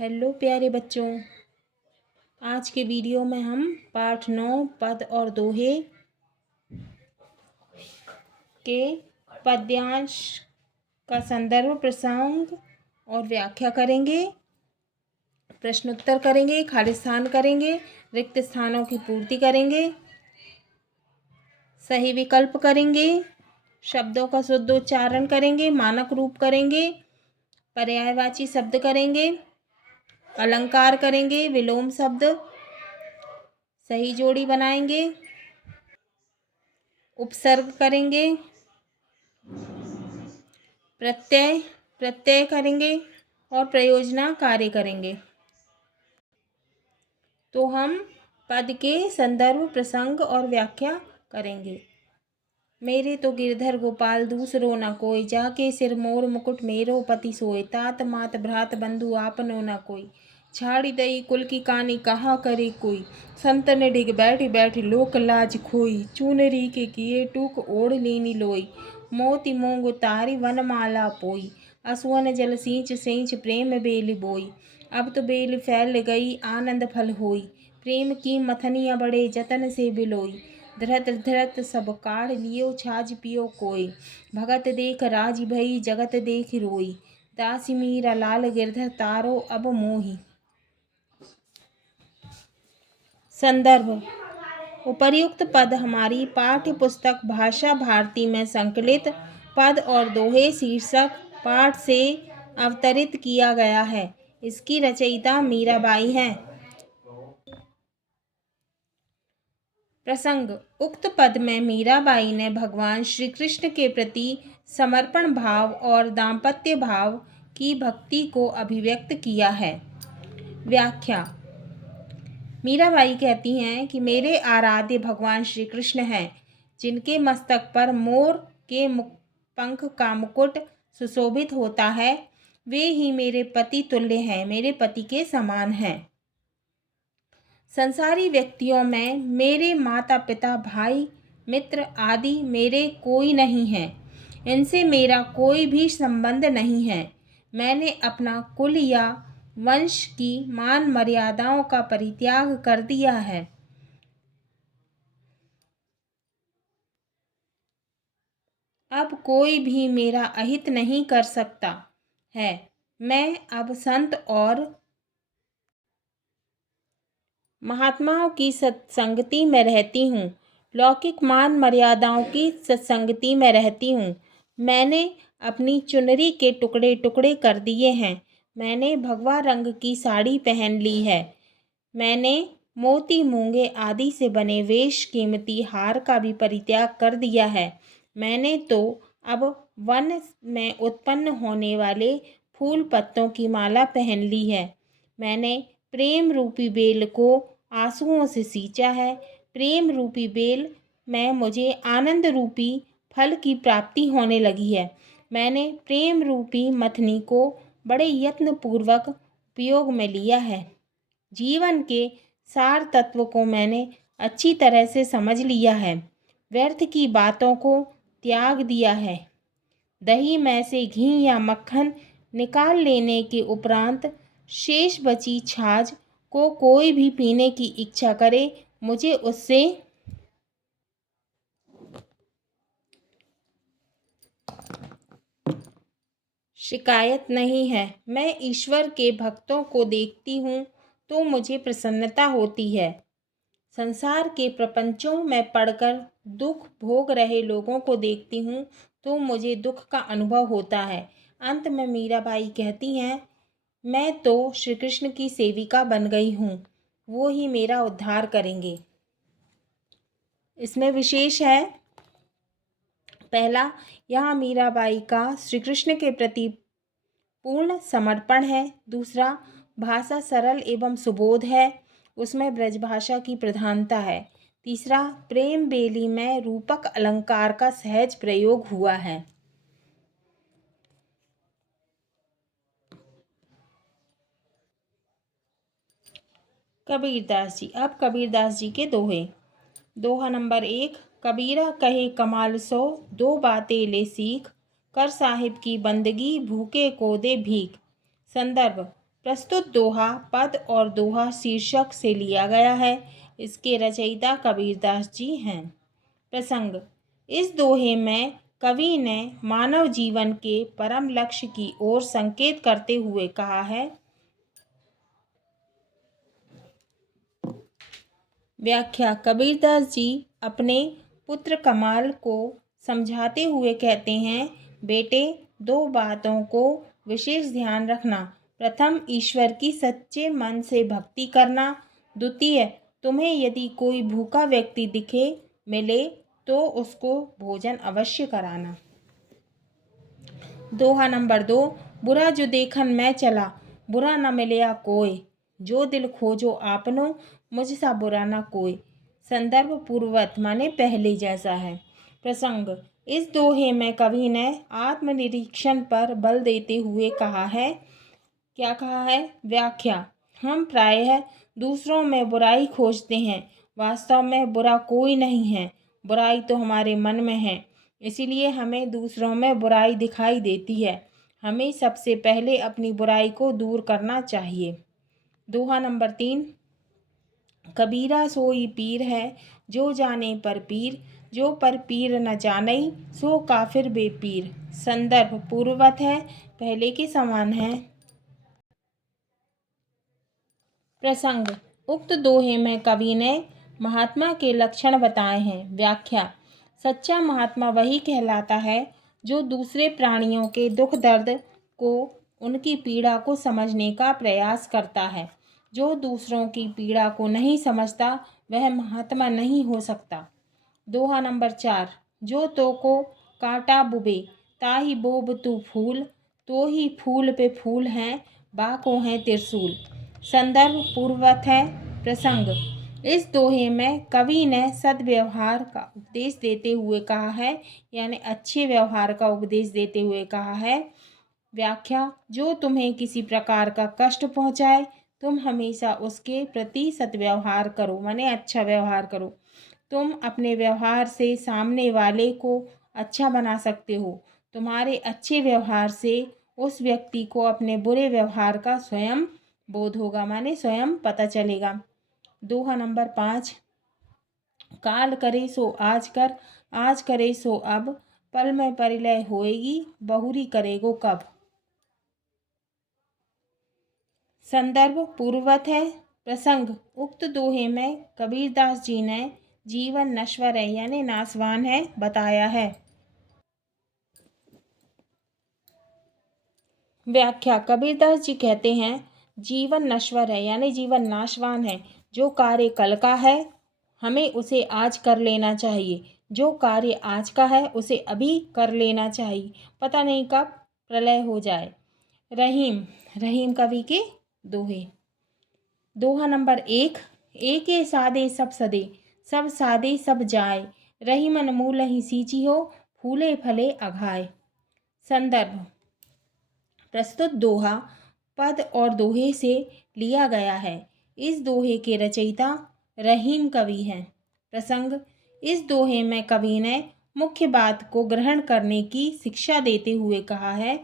Hello प्यारे बच्चों। आज के वीडियो में हम पाठ 9 पद और दोहे के पद्यांश का संदर्भ, प्रसंग और व्याख्या करेंगे। प्रश्नोत्तर करेंगे, खाली स्थान करेंगे, रिक्त स्थानों की पूर्ति करेंगे, सही विकल्प करेंगे, शब्दों का शुद्ध उच्चारण करेंगे, मानक रूप करेंगे, पर्यायवाची शब्द करेंगे, अलंकार करेंगे, विलोम शब्द, सही जोड़ी बनाएंगे, उपसर्ग करेंगे, प्रत्यय करेंगे और प्रयोजना कार्य करेंगे। तो हम पद के संदर्भ, प्रसंग और व्याख्या करेंगे। मेरे तो गिरधर गोपाल दूसरो न कोई, जाके सिर मोर मुकुट मेरो पति सोए, तात मात भ्रात बंधु आपनो न कोई, छाड़ी दई कुल की कानी कहा करे कोई, संतन डिग बैठी बैठी लोक लाज खोई, चूनरी के किए टूक ओढ़ लीनी लोई, मोती मूंग उतारी वनमाला पोई, असुवन जल सींच सींच प्रेम बेल बोई, अब तो बेल फैल गई आनंद फल होई, प्रेम की मथनिया बड़े जतन से बिलोई, धृत धृत सब काढ़ लियो छाछ पियो कोई, भगत देख राज भई जगत देख रोई, दासी मीरा लाल गिरधर तारो अब मोही। संदर्भ। उपर्युक्त पद हमारी पाठ्य पुस्तक भाषा भारती में संकलित पद और दोहे शीर्षक पाठ से अवतरित किया गया है। इसकी रचयिता मीराबाई हैं। प्रसंग। उक्त पद में मीराबाई ने भगवान श्री कृष्ण के प्रति समर्पण भाव और दाम्पत्य भाव की भक्ति को अभिव्यक्त किया है। व्याख्या। मीराबाई कहती हैं कि मेरे आराध्य भगवान श्री कृष्ण हैं, जिनके मस्तक पर मोर के पंख का मुकुट सुशोभित होता है, वे ही मेरे पति तुल्य हैं, मेरे पति के समान हैं। संसारी व्यक्तियों में मेरे माता पिता भाई मित्र आदि मेरे कोई नहीं है, इनसे मेरा कोई भी संबंध नहीं है। मैंने अपना कुल या वंश की मान मर्यादाओं का परित्याग कर दिया है। अब कोई भी मेरा अहित नहीं कर सकता है। मैं अब संत और महात्माओं की सत्संगति में रहती हूँ, लौकिक मान मर्यादाओं की सत्संगति में रहती हूँ। मैंने अपनी चुनरी के टुकड़े टुकड़े कर दिए हैं। मैंने भगवा रंग की साड़ी पहन ली है। मैंने मोती मूंगे आदि से बने वेश कीमती हार का भी परित्याग कर दिया है। मैंने तो अब वन में उत्पन्न होने वाले फूल पत्तों की माला पहन ली है। मैंने प्रेम रूपी बेल को आंसुओं से सींचा है। प्रेम रूपी बेल में मुझे आनंद रूपी फल की प्राप्ति होने लगी है। मैंने प्रेम रूपी मथनी को बड़े यत्न पूर्वक उपयोग में लिया है। जीवन के सार तत्व को मैंने अच्छी तरह से समझ लिया है। व्यर्थ की बातों को त्याग दिया है। दही में से घी या मक्खन निकाल लेने के उपरांत शेष बची छाछ को कोई भी पीने की इच्छा करे, मुझे उससे शिकायत नहीं है। मैं ईश्वर के भक्तों को देखती हूँ तो मुझे प्रसन्नता होती है। संसार के प्रपंचों में पड़कर दुख भोग रहे लोगों को देखती हूँ तो मुझे दुख का अनुभव होता है। अंत में मीराबाई कहती हैं, मैं तो श्री कृष्ण की सेविका बन गई हूँ, वो ही मेरा उद्धार करेंगे। इसमें विशेष है, पहला, यहाँ मीराबाई का श्री कृष्ण के प्रति पूर्ण समर्पण है। दूसरा, भाषा सरल एवं सुबोध है, उसमें ब्रजभाषा की प्रधानता है। तीसरा, प्रेम बेली में रूपक अलंकार का सहज प्रयोग हुआ है। कबीरदास जी। अब कबीरदास जी के दोहे। दोहा नंबर 1। कबीरा कहे कमाल सो, दो बातें ले सीख, कर साहिब की बंदगी भूखे को दे भीख। संदर्भ। प्रस्तुत दोहा पद और दोहा शीर्षक से लिया गया है। इसके रचयिता कबीरदास जी हैं। प्रसंग। इस दोहे में कवि ने मानव जीवन के परम लक्ष्य की ओर संकेत करते हुए कहा है। व्याख्या। कबीरदास जी अपने पुत्र कमाल को समझाते हुए कहते हैं, बेटे, दो बातों को विशेष ध्यान रखना। प्रथम, ईश्वर की सच्चे मन से भक्ति करना। द्वितीय, तुम्हें यदि कोई भूखा व्यक्ति दिखे मिले तो उसको भोजन अवश्य कराना। दोहा नंबर 2। बुरा जो देखन मैं चला, बुरा न मिलया कोई। जो दिल खोजो आपनो, मुझसा बुरा न कोई। संदर्भ पूर्ववत माने पहले जैसा है। प्रसंग। इस दोहे में कवि ने आत्मनिरीक्षण पर बल देते हुए कहा है। क्या कहा है? व्याख्या। हम प्रायः दूसरों में बुराई खोजते हैं, वास्तव में बुरा कोई नहीं है। बुराई तो हमारे मन में है, इसीलिए हमें दूसरों में बुराई दिखाई देती है। हमें सबसे पहले अपनी बुराई को दूर करना चाहिए। दोहा नंबर 3। कबीरा सोई पीर है, जो जाने पर पीर। जो पर पीर न जानई, सो काफिर बेपीर। संदर्भ पूर्ववत है, पहले के समान है। प्रसंग। उक्त दोहे में कवि ने महात्मा के लक्षण बताए हैं। व्याख्या। सच्चा महात्मा वही कहलाता है जो दूसरे प्राणियों के दुख दर्द को, उनकी पीड़ा को समझने का प्रयास करता है। जो दूसरों की पीड़ा को नहीं समझता वह महात्मा नहीं हो सकता। दोहा नंबर 4। जो तो को कांटा बुबे, ताही बोब तू फूल। तो ही फूल पे फूल हैं, बाको हैं त्रिशूल। संदर्भ पूर्ववत है। प्रसंग। इस दोहे में कवि ने सद्व्यवहार का उपदेश देते हुए कहा है, यानी अच्छे व्यवहार का उपदेश देते हुए कहा है। व्याख्या। जो तुम्हें किसी प्रकार का कष्ट पहुंचाए, तुम हमेशा उसके प्रति सद्व्यवहार करो, माने अच्छा व्यवहार करो। तुम अपने व्यवहार से सामने वाले को अच्छा बना सकते हो। तुम्हारे अच्छे व्यवहार से उस व्यक्ति को अपने बुरे व्यवहार का स्वयं बोध होगा, माने स्वयं पता चलेगा। दोहा नंबर 5। काल करे सो आज कर, आज करे सो अब। पल में परिलय होएगी, बहुरी करेगो कब। संदर्भ पूर्ववत है। प्रसंग। उक्त दोहे में कबीरदास जी ने जीवन नश्वर है, यानी नाशवान है, बताया है। व्याख्या। कबीरदास जी कहते हैं, जीवन नश्वर है, यानी जीवन नाशवान है। जो कार्य कल का है, हमें उसे आज कर लेना चाहिए। जो कार्य आज का है उसे अभी कर लेना चाहिए, पता नहीं कब प्रलय हो जाए। रहीम। रहीम कवि के दोहे। दोहा नंबर 1। एके सादे सब सदे, सब सादे सब जाए। रहीमन मूल ही सींची हो, फूले फले अघाए। संदर्भ। प्रस्तुत दोहा पद और दोहे से लिया गया है। इस दोहे के रचयिता रहीम कवि हैं। प्रसंग। इस दोहे में कवि ने मुख्य बात को ग्रहण करने की शिक्षा देते हुए कहा है।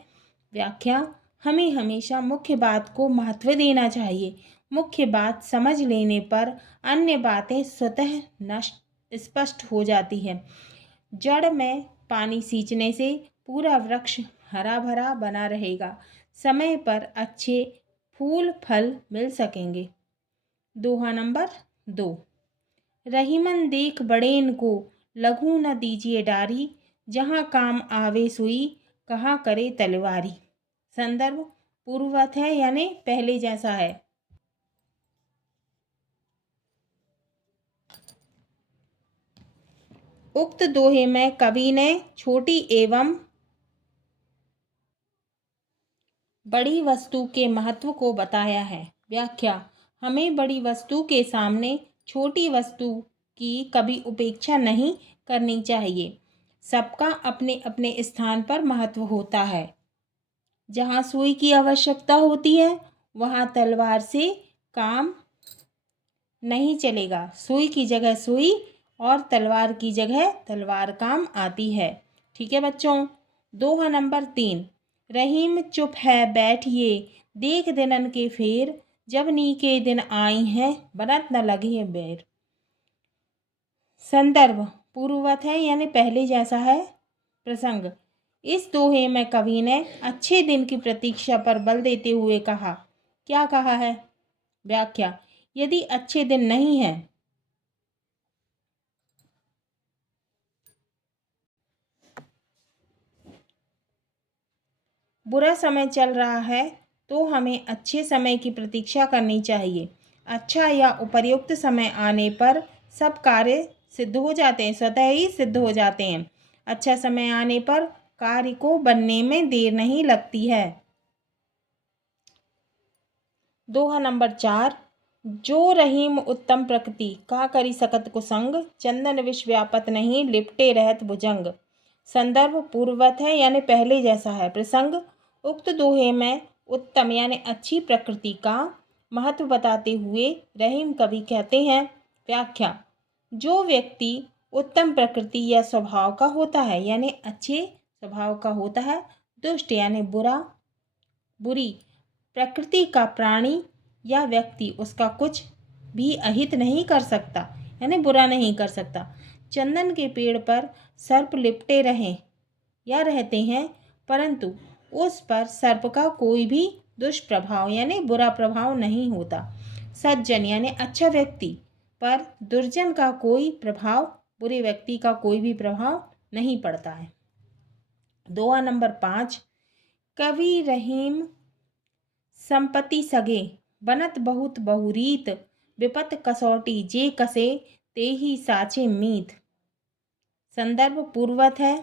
व्याख्या। हमें हमेशा मुख्य बात को महत्व देना चाहिए। मुख्य बात समझ लेने पर अन्य बातें स्वतः स्पष्ट हो जाती है। जड़ में पानी सींचने से पूरा वृक्ष हरा भरा बना रहेगा। समय पर अच्छे फूल फल मिल सकेंगे। दोहा नंबर 2। रहीमन देख बड़ेन को, लघु न दीजिए डारी। जहाँ काम आवे सुई, कहाँ करे तलवारी। संदर्भ पूर्ववत है, यानी पहले जैसा है। उक्त दोहे में कवि ने छोटी एवं बड़ी वस्तु के महत्व को बताया है। व्याख्या। हमें बड़ी वस्तु के सामने छोटी वस्तु की कभी उपेक्षा नहीं करनी चाहिए। सबका अपने अपने स्थान पर महत्व होता है। जहाँ सुई की आवश्यकता होती है वहाँ तलवार से काम नहीं चलेगा। सुई की जगह सुई और तलवार की जगह तलवार काम आती है। ठीक है बच्चों। दोहा नंबर 3। रहीम चुप है बैठिए, देख दिनन के फेर, जब नीके दिन आई हैं, बनत न लगे बैर। संदर्भ पूर्ववत है यानी पहले जैसा है। प्रसंग इस दोहे में कवि ने अच्छे दिन की प्रतीक्षा पर बल देते हुए कहा। क्या कहा है? व्याख्या यदि अच्छे दिन नहीं है बुरा समय चल रहा है तो हमें अच्छे समय की प्रतीक्षा करनी चाहिए। अच्छा या उपयुक्त समय आने पर सब कार्य सिद्ध हो जाते हैं, स्वतः ही सिद्ध हो जाते हैं। अच्छा समय आने पर कार्य को बनने में देर नहीं लगती है। दोहा नंबर 4। जो रहीम उत्तम प्रकृति का करी सकत कुसंग, चंदन विष व्यापत नहीं लिपटे रहत भुजंग। संदर्भ पूर्ववत है यानी पहले जैसा है। प्रसंग उक्त दोहे में उत्तम यानी अच्छी प्रकृति का महत्व बताते हुए रहीम कवि कहते हैं। व्याख्या जो व्यक्ति उत्तम प्रकृति या स्वभाव का होता है यानी अच्छे स्वभाव का होता है, दुष्ट यानी बुरी प्रकृति का प्राणी या व्यक्ति उसका कुछ भी अहित नहीं कर सकता यानी बुरा नहीं कर सकता। चंदन के पेड़ पर सर्प लिपटे रहें या रहते हैं, परंतु उस पर सर्प का कोई भी दुष्प्रभाव यानी बुरा प्रभाव नहीं होता। सज्जन यानी अच्छा व्यक्ति पर दुर्जन का कोई प्रभाव, बुरे व्यक्ति का कोई भी प्रभाव नहीं पड़ता है। दोहा नंबर 5। कवि रहीम संपत्ति सगे, बनत बहुत बहुरीत, विपत कसौटी जे कसे, ते ही साचे मीत। संदर्भ पूर्ववत है।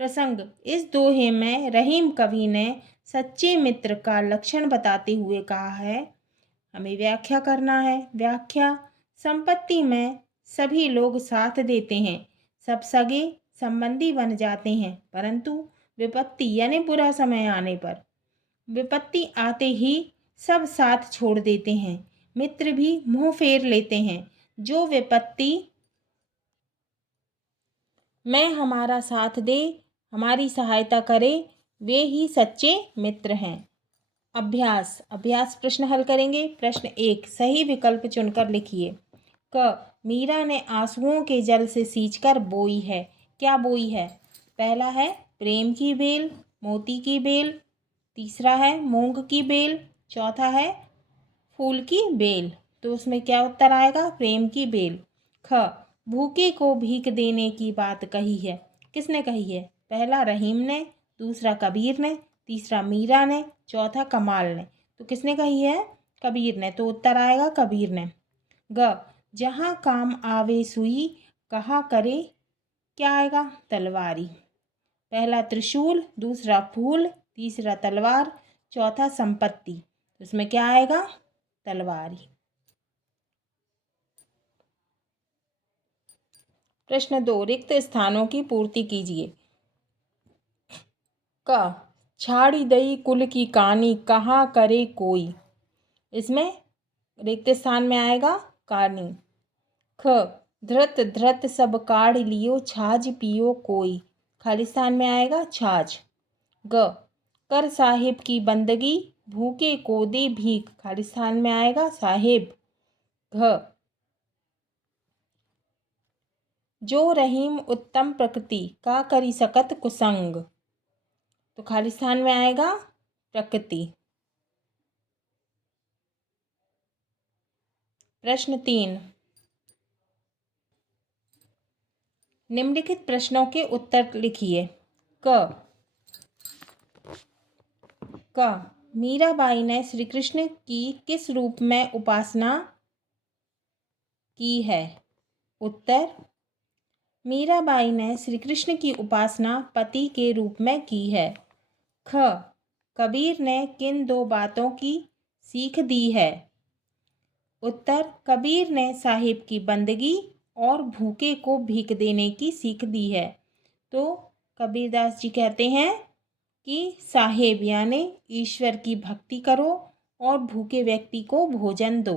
प्रसंग इस दोहे में रहीम कवि ने सच्चे मित्र का लक्षण बताते हुए कहा है। हमें व्याख्या करना है। व्याख्या संपत्ति में सभी लोग साथ देते हैं, सब सगे संबंधी बन जाते हैं, परंतु विपत्ति यानी बुरा समय आने पर, विपत्ति आते ही सब साथ छोड़ देते हैं, मित्र भी मुंह फेर लेते हैं। जो विपत्ति में हमारा साथ दे, हमारी सहायता करे, वे ही सच्चे मित्र हैं। अभ्यास प्रश्न हल करेंगे। प्रश्न 1 सही विकल्प चुनकर लिखिए। क मीरा ने आंसुओं के जल से सींचकर बोई है। क्या बोई है? पहला है प्रेम की बेल, मोती की बेल। तीसरा है मूंग की बेल। चौथा है फूल की बेल। तो उसमें क्या उत्तर आएगा? प्रेम की बेल। ख भूखे को भीख देने की बात कही है। किसने कही है? पहला रहीम ने, दूसरा कबीर ने, तीसरा मीरा ने, चौथा कमाल ने। तो किसने कही है? कबीर ने। तो उत्तर आएगा कबीर ने। ग जहाँ काम आवे सुई, कहा करे, क्या आएगा? तलवारी। पहला त्रिशूल, दूसरा फूल, तीसरा तलवार, चौथा संपत्ति। इसमें क्या आएगा? तलवारी। प्रश्न 2 रिक्त स्थानों की पूर्ति कीजिए। क छाड़ी दई कुल की कानी, कहाँ करे कोई। इसमें रिक्त स्थान में आएगा कानी। ख धृत धृत सब काढ़ लियो, छाछ पियो कोई। खाली स्थान में आएगा छाछ। ग कर साहिब की बंदगी, भूखे को दे भीख। खाली स्थान में आएगा साहिब। घ जो रहीम उत्तम प्रकृति का करी सकत कुसंग। तो खाली स्थान में आएगा प्रकृति। प्रश्न 3 निम्नलिखित प्रश्नों के उत्तर लिखिए। क मीराबाई ने श्री कृष्ण की किस रूप में उपासना की है? उत्तर मीराबाई ने श्री कृष्ण की उपासना पति के रूप में की है। ख कबीर ने किन दो बातों की सीख दी है? उत्तर कबीर ने साहिब की बंदगी और भूखे को भीख देने की सीख दी है। तो कबीरदास जी कहते हैं कि साहिब यानी ईश्वर की भक्ति करो और भूखे व्यक्ति को भोजन दो।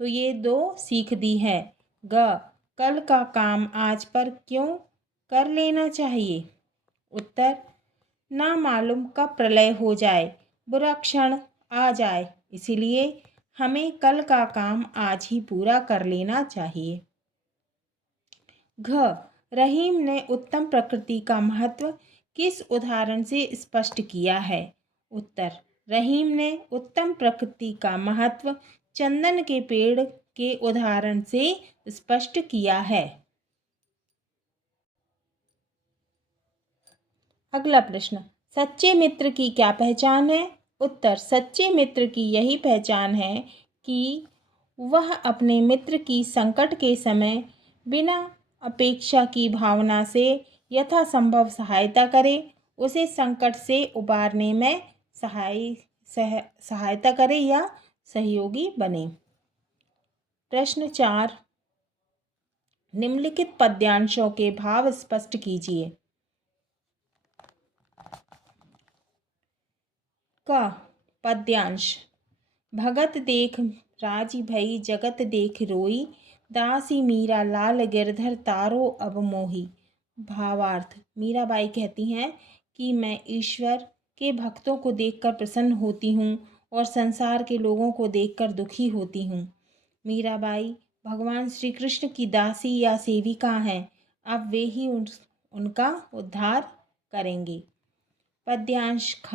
तो ये दो सीख दी है। ग कल का काम आज पर क्यों कर लेना चाहिए? उत्तर ना मालूम कब प्रलय हो जाए, बुरा क्षण आ जाए, इसीलिए हमें कल का काम आज ही पूरा कर लेना चाहिए। घ रहीम ने उत्तम प्रकृति का महत्व किस उदाहरण से स्पष्ट किया है? उत्तर, रहीम ने उत्तम प्रकृति का महत्व चंदन के पेड़ के उदाहरण से स्पष्ट किया है। अगला प्रश्न, सच्चे मित्र की क्या पहचान है? उत्तर, सच्चे मित्र की यही पहचान है कि वह अपने मित्र की संकट के समय बिना अपेक्षा की भावना से यथासंभव सहायता करे, उसे संकट से उबारने में सहायता करे या सहयोगी बने। प्रश्न 4, निम्नलिखित पद्यांशों के भाव स्पष्ट कीजिए। का पद्यांश, भगत देख राजी भई जगत देख रोई, दासी मीरा लाल गिरधर तारो अब मोही। भावार्थ, मीराबाई कहती हैं कि मैं ईश्वर के भक्तों को देखकर प्रसन्न होती हूँ और संसार के लोगों को देखकर दुखी होती हूँ। मीराबाई भगवान श्री कृष्ण की दासी या सेविका हैं, अब वे ही उनका उद्धार करेंगे। पद्यांश ख,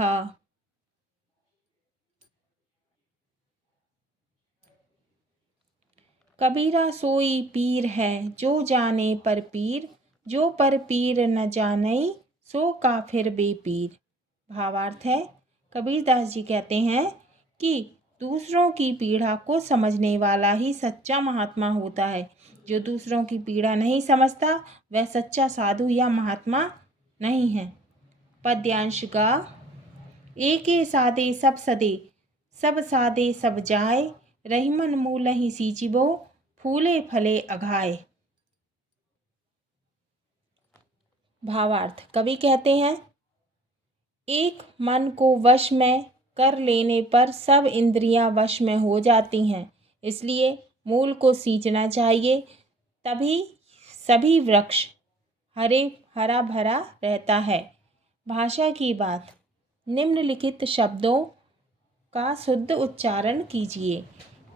कबीरा सोई पीर है जो जाने पर पीर, जो पर पीर न जानई सो काफिर बेपीर। भावार्थ है, कबीरदास जी कहते हैं कि दूसरों की पीड़ा को समझने वाला ही सच्चा महात्मा होता है। जो दूसरों की पीड़ा नहीं समझता वह सच्चा साधु या महात्मा नहीं है। पद्यांश का, एके सादे सब सदे, सब सादे सब जाए, रहीमन मूल ही सींचिबो, फूले फले अघाए। भावार्थ, कवि कहते हैं, एक मन को वश में कर लेने पर सब इंद्रियां वश में हो जाती हैं, इसलिए मूल को सींचना चाहिए, तभी सभी वृक्ष हरा भरा रहता है। भाषा की बात, निम्नलिखित शब्दों का शुद्ध उच्चारण कीजिए।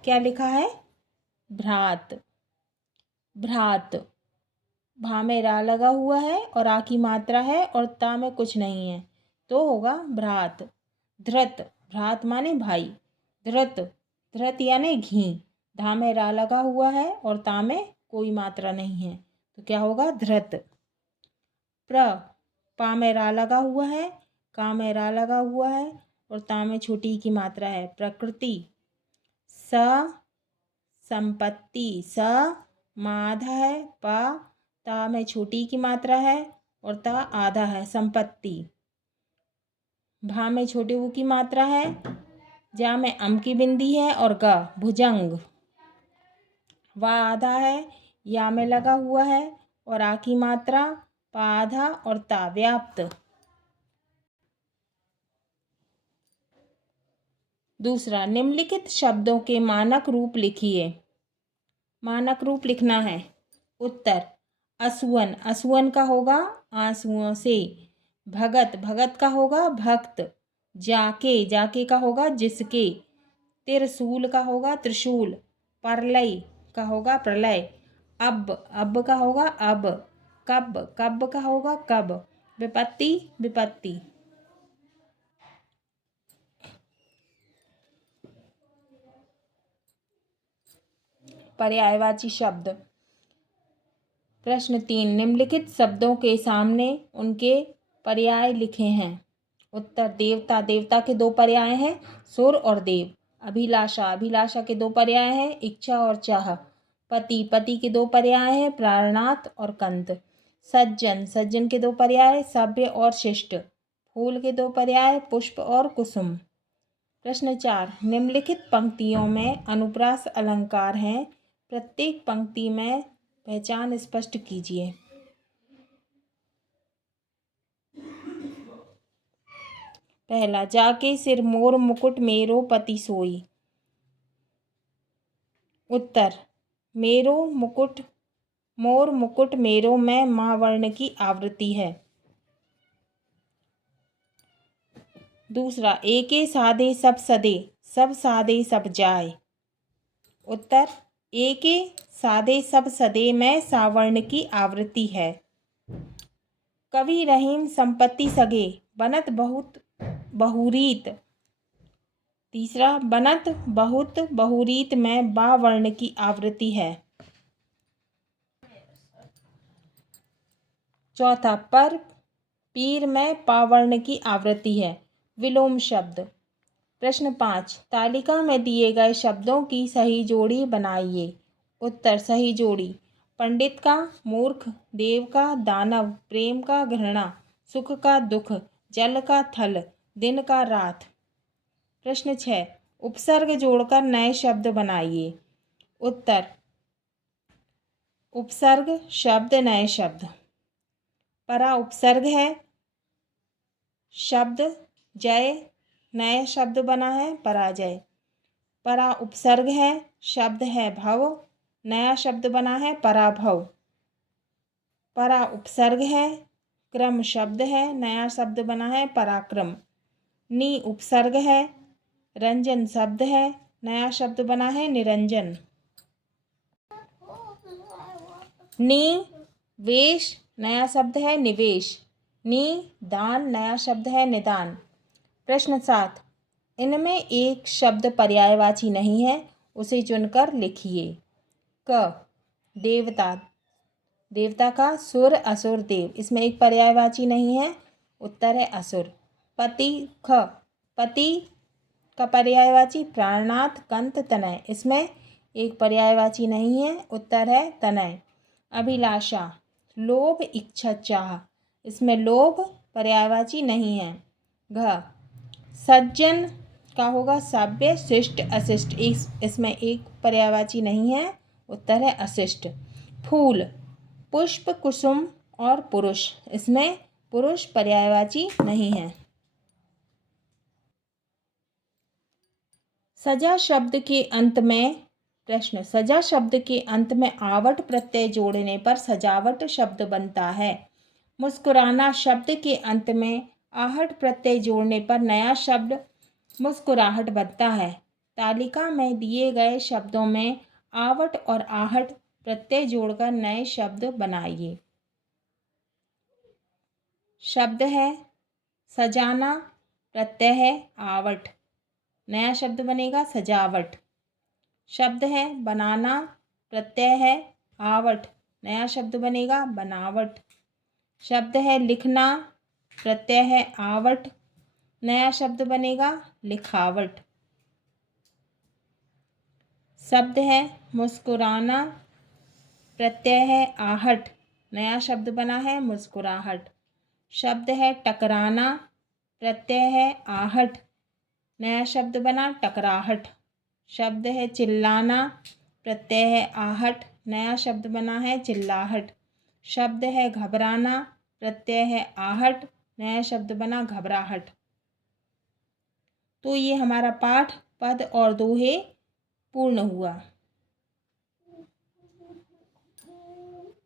क्या लिखा है? भ्रात, भ्रात, भा में रा लगा हुआ है और आ की मात्रा है और ता में कुछ नहीं है तो होगा भ्रात। धृत, भ्रात माने भाई। धृत, धृत यानी घी, धा में रा लगा हुआ है और ता में कोई मात्रा नहीं है तो क्या होगा? धृत। प्र, पा में रा लगा हुआ है, का में रा लगा हुआ है और ता में छोटी की मात्रा है, प्रकृति। स, संपत्ति, स माधा है, पा ता में छोटी की मात्रा है और ता आधा है, संपत्ति। भा में छोटे ऊ की मात्रा है, जा में अम की बिंदी है और ग भुजंग। वा आधा है, या में लगा हुआ है और आ की मात्रा, पा आधा और ता व्याप्त। दूसरा, निम्नलिखित शब्दों के मानक रूप लिखिए। मानक रूप लिखना है। उत्तर, असुवन, असुवन का होगा आंसुओं से। भगत, भगत का होगा भक्त। जाके, जाके का होगा जिसके। त्रिशूल का होगा त्रिशूल। प्रलय का होगा प्रलय। अब, अब का होगा अब। कब, कब का होगा कब। विपत्ति, विपत्ति। पर्यायवाची शब्द। प्रश्न 3, निम्नलिखित शब्दों के सामने उनके पर्याय लिखे हैं। उत्तर, देवता, देवता के दो पर्याय हैं, सुर और देव। अभिलाषा, अभिलाषा के दो पर्याय हैं, इच्छा और चाह। पति, पति के दो पर्याय हैं, प्राणनाथ और कंत। सज्जन, सज्जन के दो पर्याय, सभ्य और शिष्ट। फूल के दो पर्याय, पुष्प और कुसुम। प्रश्न 4, निम्नलिखित पंक्तियों में अनुप्रास अलंकार हैं, प्रत्येक पंक्ति में पहचान स्पष्ट कीजिए। पहला, जाके सिर मोर मुकुट मेरो पति सोई। उत्तर, मेरो मुकुट, मोर मुकुट मेरो में माँ वर्ण की आवृत्ति है। दूसरा, एके साधे सब सदे, सब साधे सब जाए। उत्तर, एके साधे सब सदे में सावर्ण की आवृत्ति है। कवि रहीम संपत्ति सगे, बनत बहुत बहुरीत। तीसरा, बनत बहुत बहुरीत में बा वर्ण की आवृत्ति है। चौथा, पर पीर में पावर्ण की आवृत्ति है। विलोम शब्द। प्रश्न 5, तालिका में दिए गए शब्दों की सही जोड़ी बनाइए। उत्तर, सही जोड़ी, पंडित का मूर्ख, देव का दानव, प्रेम का घृणा, सुख का दुख, जल का थल, दिन का रात। प्रश्न 6, उपसर्ग जोड़कर नए शब्द बनाइए। उत्तर, उपसर्ग शब्द नए शब्द। परा उपसर्ग है, शब्द जय, नया शब्द बना है पराजय। परा उपसर्ग है, शब्द है भव, नया शब्द बना है पराभव। परा उपसर्ग है, क्रम शब्द है, नया शब्द बना है पराक्रम। नी उपसर्ग है, रंजन शब्द है, नया शब्द बना है निरंजन। नी वेश, नया शब्द है निवेश। नी दान, नया शब्द है निदान। प्रश्न 7, इनमें एक शब्द पर्यायवाची नहीं है, उसे चुनकर लिखिए। क, देवता, देवता का सुर असुर देव, इसमें एक पर्यायवाची नहीं है, उत्तर है असुर। पति, ख, पति का पर्यायवाची प्राणनाथ कंत तनय, इसमें एक पर्यायवाची नहीं है, उत्तर है तनय। अभिलाषा, लोभ इच्छा चाह, इसमें लोभ पर्यायवाची नहीं है। घ, सज्जन का होगा सभ्य शिष्ट अशिष्ट, इसमें एक पर्यायवाची नहीं है, उत्तर है अशिष्ट। फूल, पुष्प कुसुम और पुरुष, इसमें पुरुष पर्यायवाची नहीं है। सजा शब्द के अंत में, प्रश्न, सजा शब्द के अंत में आवट प्रत्यय जोड़ने पर सजावट शब्द बनता है। मुस्कुराना शब्द के अंत में आहट प्रत्यय जोड़ने पर नया शब्द मुस्कुराहट बनता है। तालिका में दिए गए शब्दों में आवट और आहट प्रत्यय जोड़कर नए शब्द बनाइए। शब्द है सजाना, प्रत्यय है आवट, नया शब्द बनेगा सजावट। शब्द है बनाना, प्रत्यय है आवट, नया शब्द बनेगा बनावट। शब्द है लिखना, प्रत्यय है आवट, नया शब्द बनेगा लिखावट। शब्द है मुस्कुराना, प्रत्यय है आहट, नया शब्द बना है मुस्कुराहट। शब्द है टकराना, प्रत्यय है आहट, नया शब्द बना टकराहट। शब्द है चिल्लाना, प्रत्यय है आहट, नया शब्द बना है चिल्लाहट। शब्द है घबराना, प्रत्यय है आहट, नया शब्द बना घबराहट। तो ये हमारा पाठ पद और दोहे पूर्ण हुआ।